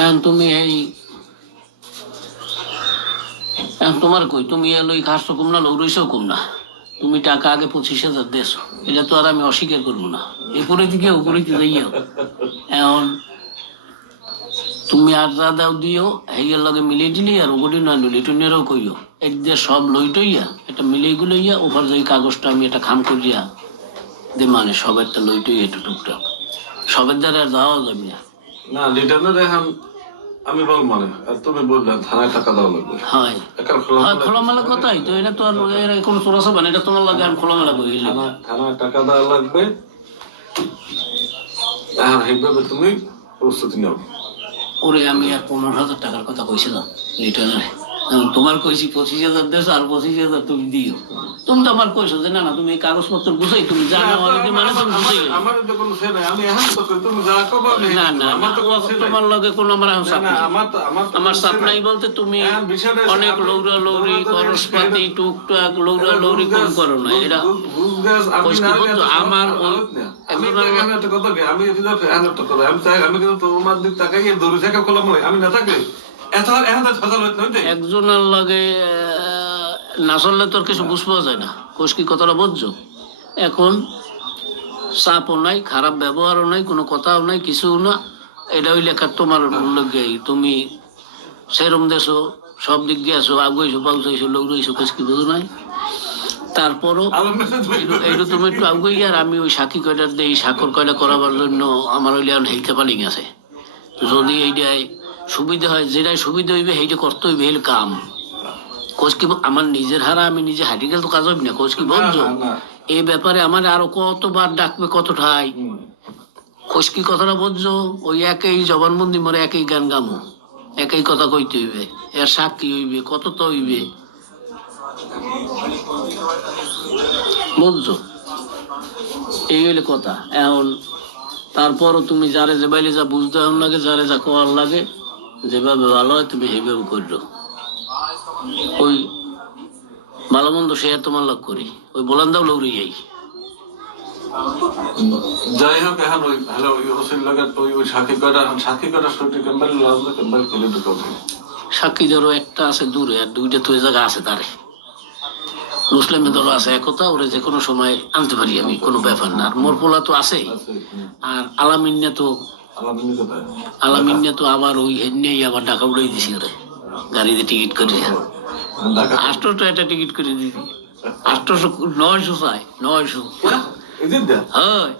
এখন তুমি এই তোমার কই তুমি এলো এই খাসও কম না লৌরইসও কম না, তুমি টাকা আগে 25,000 দেছো, এটা তো আর আমি অস্বীকার করবো না। এরপরে দিকে উপরে যাইও এখন তুমি আর যা দাও দিও হেগের লগে মিলিয়ে দিলি আর ওগুলি না নিলি টুনেরও কইও এক দিয়ে সব লইটইয়া এটা মিলিয়ে গুলোইয়া ওভার যাই কাগজটা আমি এটা খাম করিয়া দে মানে সবেরটা লইটই একটু টুকটাক সবের দ্বারা আর যাওয়া যাবে না। না লিটারের এখন আমি বল মানে আর তুমি বললে থানায় টাকা দেওয়া লাগবে। হয় খোলামেলা কথাই তো, এটা তো আর কোনো চোরাশা বান, এটা তোমার লাগে আমি খোলামেলা কই থানায় টাকা দেওয়া লাগবে। এখন এইভাবে তুমি প্রস্তুতি নাও। ওরে আমি আর 15,000 টাকার কথা কইছিলাম লিটারে, তোমার কইছি 25,000 দেশ আর 25,000 তুমি দিও। তুমি তো আমার কইছো যে না না তুমি এই কাগজপত্র বুঝাই তুমি জানো অনেকে মানে তুমি বুঝাই আমার তো কোনো সে নাই, আমি এখন তো তুমি যা কবা না না আমার তো তোমার লগে কোনো আমার চাপ নাই, আমার চাপ নাই বলতে তুমি অনেক লৌরা লৌরি খরচপাতি টুকটাক লৌরা লৌরি কম করো না। এটা আমার একটা কথা আমি আমি কিন্তু তোমার দিক তাকাই দৌড়ে থাকা খোলা মনে আমি না থাকলে একজনের লাগে না চললে তোর কিছু বুঝতে যায় না, কোষ কি কথাটা বুঝছো। এখন চাপও নাই, খারাপ ব্যবহারও নাই, কোনো কথাও নাই, কিছু না। এটা ওই লেখা তোমার লগে তুমি সেরম দেশো সব দিক গেছো আগুয়েছো পাউচাইছো লোক রয়েছো কোষ কি বুঝো নাই। তারপরও এইটা তুমি একটু আগুই আর আমি ওই সাক্ষী কয়টার দিয়ে স্বাক্ষর কয়টা করাবার জন্য আমার ওই হেলতে পালি গেছে। যদি এইটাই সুবিধা হয় যেটাই সুবিধা হইবে সেইটা করতে হইবে এই কাম। কোচ কি আমার নিজের হারা আমি নিজে হাঁটি গেলে তো কাজ হইবে না। কোচ কি বলছো এই ব্যাপারে আমার আরো কতবার ডাকবে কত ঠাই। কোচ কি কথাটা বলছো ওই একই জবানবন্দি মরে একই গান গামো একই কথা কইতে হইবে, এর সাক্ষী হইবে কত তো হইবে বলছো। এই হইলে কথা। এখন তারপরও তুমি যারে যে বাইলে যা বুঝতে লাগে যারে যা কোয়ার লাগে যেভাবে ভালো হয় তুমি সেইভাবে করলো। ওই ভালো মন্দ সে তোমার লাভ করি ওই বলান দাও লৌড়ি যাই। যাই হোক এখন ওই হ্যালো ওসির লাগে ওই সাক্ষী কটা সত্যি কেম্বাল লাগবে কেম্বাল খেলে তো করবে। সাক্ষী ধরো একটা আছে দূরে আর দুইটা তো জায়গা আছে তারে মুসলিমের ধরো আছে একতা ওরে যে কোনো সময় আনতে পারি আমি, কোনো ব্যাপার না। আর মোর পোলা তো আছে আর আলামিন্যা তো আবার ওই হেন্যেই আবার ঢাকা উড়াই দিছি ওরে গাড়িতে টিকিট করে 800 একটা টিকিট করে দিছি 800 900 চাই 900 হয়।